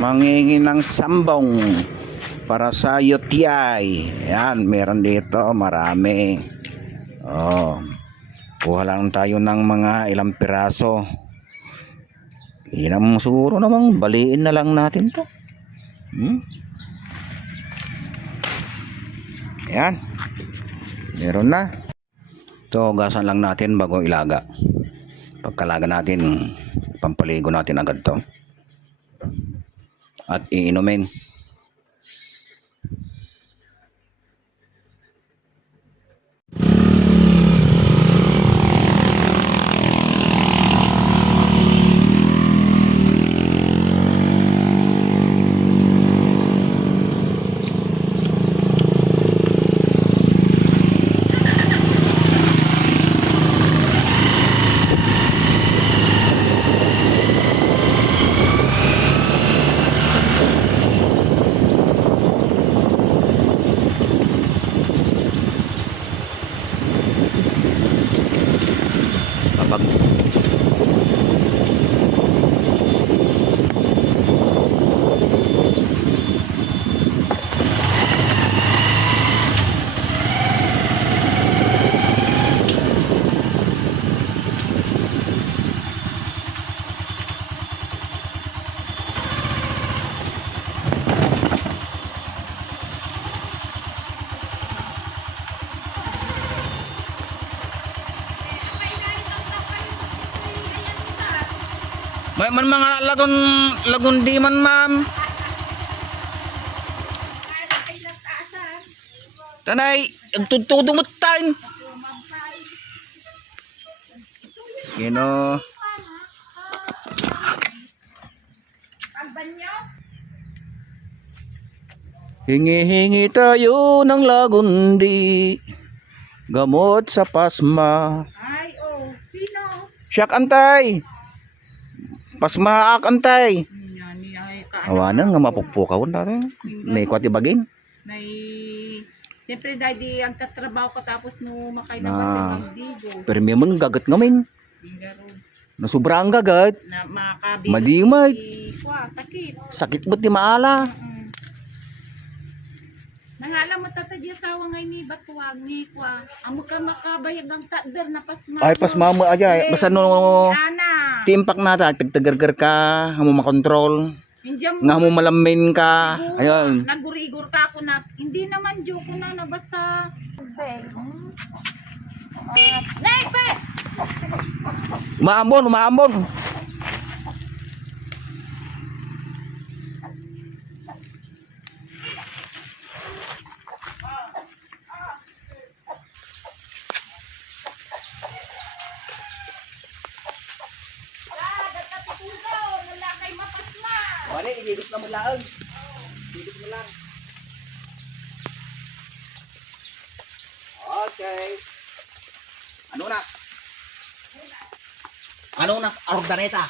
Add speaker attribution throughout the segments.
Speaker 1: Mangingi ng sambong para sa UTI. Yan, meron dito, marami. Oh. Kuha lang tayo ng mga ilang piraso. Ilang siguro namang baliin na lang natin to. Hmm? Yan. Meron na. Ito, gasan lang natin bago ilaga. Pagkalaga natin, pampaligo natin agad to. At iinumin. May man mga lagun lagun di man ma'am. Tanay, agtudtudo mo tayo. Gino. Hingi-hingi tayo ng lagundi. Gamot sa pasma.
Speaker 2: Ay, oh, sino?
Speaker 1: Siyak antay. Pasma ak antay. Awanan nga mapukpukaw na rin. May kwati baging.
Speaker 2: may, siyempre daddy, ang tatrabaho ko tapos no makailabas sa
Speaker 1: Ah.
Speaker 2: Magdigo.
Speaker 1: Pero may mga gagat ngamin.
Speaker 2: Garo,
Speaker 1: Na sobrang gagat.
Speaker 2: na.
Speaker 1: Madimay.
Speaker 2: Sakit.
Speaker 1: Sakit ba't di maala?
Speaker 2: Mm. Nangala mo tata di asawa ngay ni Batuang ni Kwa. Amo ka makabayag ang tader na pasma.
Speaker 1: Ay, pas mama aja. Basta no
Speaker 2: Ana.
Speaker 1: timpak na ta. Tagtagargar ka. Hamo makontrol.
Speaker 2: Mo.
Speaker 1: Nga hamo malamin ka.
Speaker 2: Siguro,
Speaker 1: Ayun.
Speaker 2: Nagurigor ka ako na, hindi naman joke na na basta. Hmm? Uh, Naipe!
Speaker 1: Umaambon, umaambon.
Speaker 2: Ah, datatutugaw, wala kay mapasma.
Speaker 3: Wala, inigos na mo lang. Okay. Anunas. Anunas Ordaneta.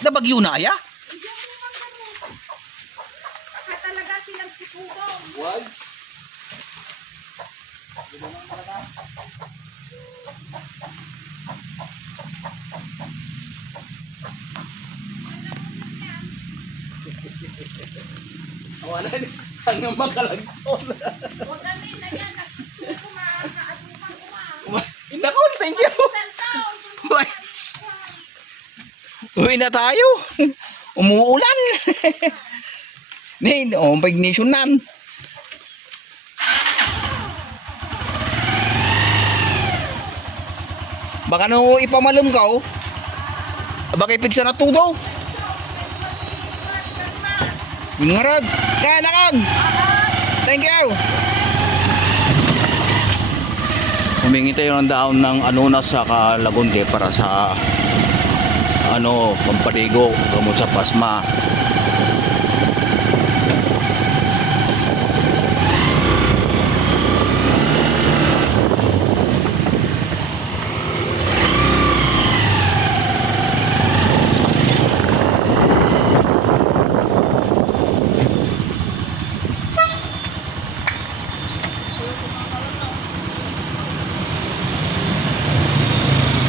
Speaker 1: Nabagyo na aya?
Speaker 2: Hindiyan mo naman ano. Baka talaga
Speaker 3: Wag. Awalan, hanggang makalagtol.
Speaker 2: Huwag kami na yan.
Speaker 1: Nako, thank you. Uy. Uwi na tayo. Umuulan. Ni, oh, pagnisyonan. Baka no ipamalum ka oh. Baka ipigsa na tudo. Ngarag. Kaya lakang. Thank you. Humingi tayo ng daon ng ano na sa Kalagunde para sa ano, pampaligo, gamot sa pasma.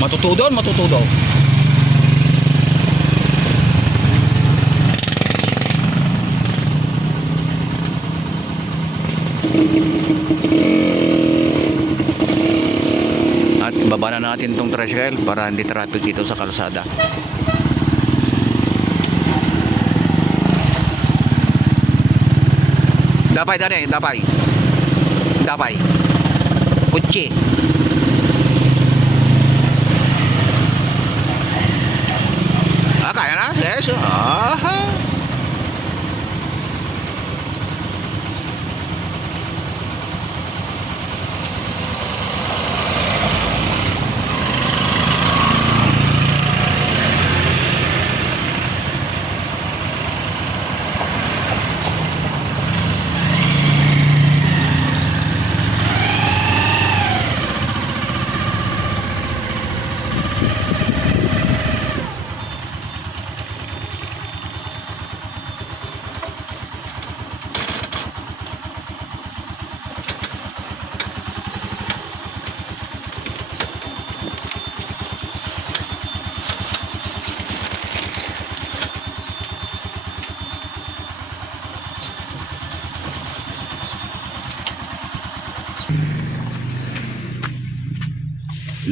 Speaker 1: Matutudon, matutudon. At baba na natin tong tricycle para hindi traffic dito sa kalsada. Dapay dani, dapay. Dapay. Kutsi. Ah, kaya na. Yes. Aha.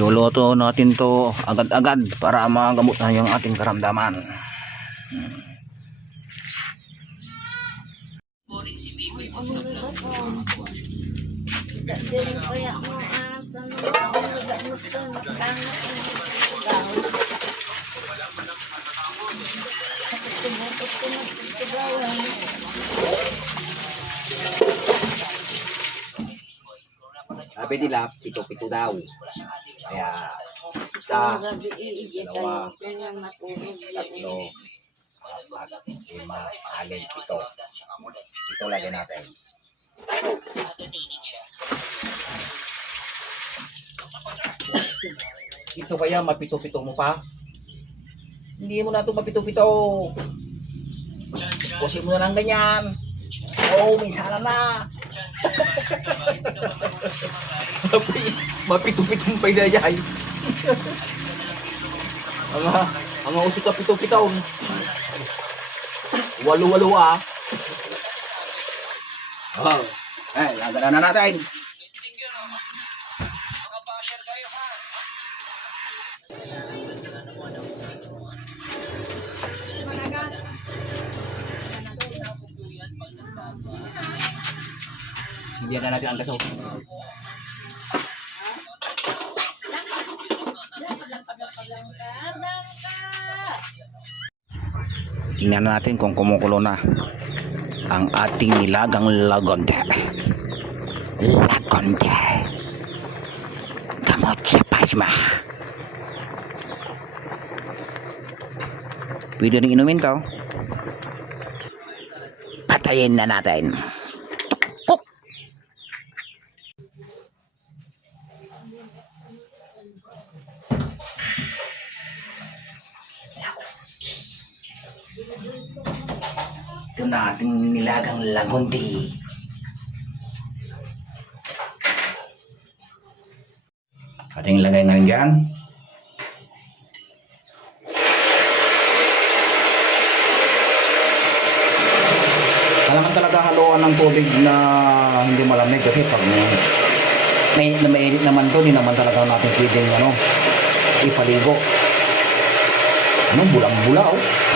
Speaker 1: Luluto natin to agad-agad para magamot na yung ating karamdaman.
Speaker 3: Sabi nila, pito-pito daw. Kaya, isa, dalawa, tatlo, apat, lima, alin, pito. Ito lagyan natin. Ito kaya mapito-pito mo pa? Hindi mo na ito mapito-pito. Pusin mo na lang ganyan. Oo, oh, may sala na. Mapito-pitong pa inayay. ang ang usok ka pito-pitong. Walo-walo ah. Oh. Eh, laganan na natin. Sindihan na natin ang gaso.
Speaker 1: Tingnan natin kung kumukulo na ang ating nilagang lagonde. Lagonde. Gamot sa pasma. Pwede rin inumin to. Patayin na natin. Na ating nilagang lagundi. Ating lagay ngayon dyan. Kailangan talaga haluan ng tubig na hindi malamig kasi pag may, na mainit naman to, hindi naman talaga natin pwedeng ano, ipaligo. Ano, bulang-bula oh.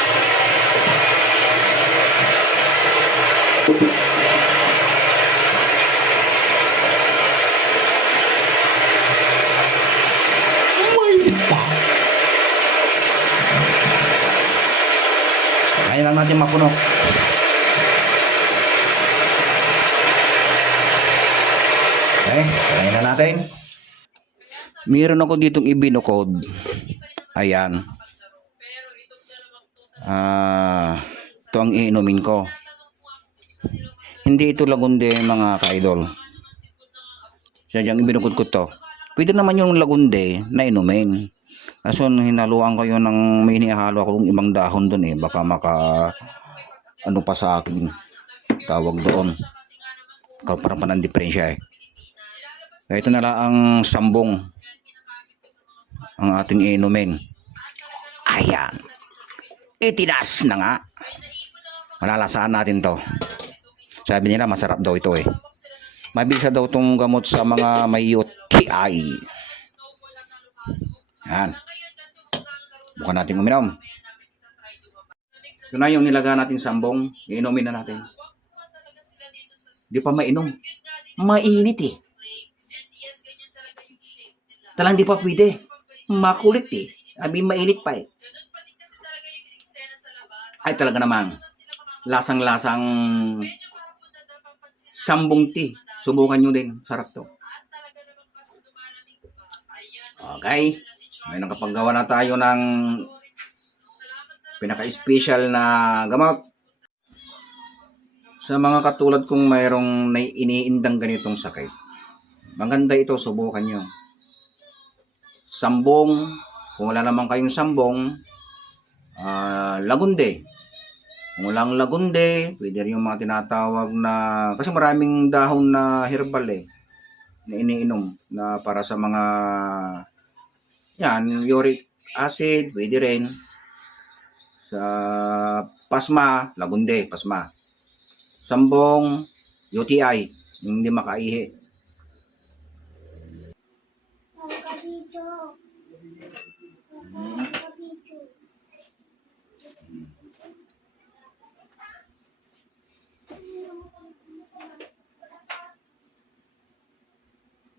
Speaker 1: Kaya lang natin mapuno. Okay, kaya na natin. Meron ako ditong ibinukod. Ayan. Ah, ito ang iinumin ko. Hindi ito lagunde mga ka-idol. Sadyang ibinukod ko to. Pwede naman yung lagunde na inumin. Kaso hinaluan ko yun ng may hinihalo ako ng ibang dahon doon eh. Baka maka ano pa sa akin tawag doon. Parang panang diferensya eh. Kaya ito na lang ang sambong. ang ating iinumin. Ayan. Itinas na nga. Malalasaan natin to. Sabi nila masarap daw ito eh. Mabisa daw tong gamot sa mga may UTI. Yan. Bukan natin uminom. Ito na yung nilaga natin sambong. Iinumin na natin. Di pa mainom. Mainit eh. Talang di pa pwede. Makulit eh. Abi mainit pa eh. Ay talaga namang. Lasang-lasang sambong tea. Subukan nyo din. Sarap to. Okay. May nakapaggawa na tayo ng pinaka-special na gamot. Sa mga katulad kong mayroong iniindang ganitong sakit. Maganda ito, subukan nyo. Sambong, kung wala naman kayong sambong, ah, lagunde. Kung walang lagunde, pwede rin yung mga tinatawag na, kasi maraming dahon na herbal eh, na iniinom na para sa mga, yan, uric acid, pwede rin. Sa pasma, lagunde, pasma. Sambong, UTI, yung hindi makaihi.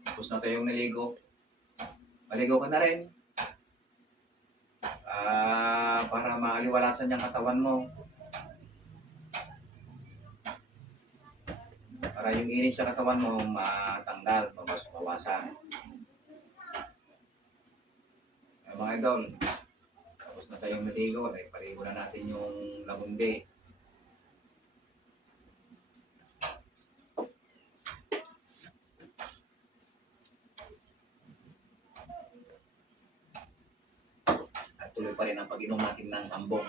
Speaker 1: Tapos na tayong naligo. Maligo ka na rin. Ah, para maaliwalasan yung katawan mo. Para yung inis sa katawan mo matanggal, mabawas-bawasan. Mga idol, tapos na tayong naligo, eh, paligo na natin yung lagundi. At tuloy pa rin ang pag-inom natin ng tambong.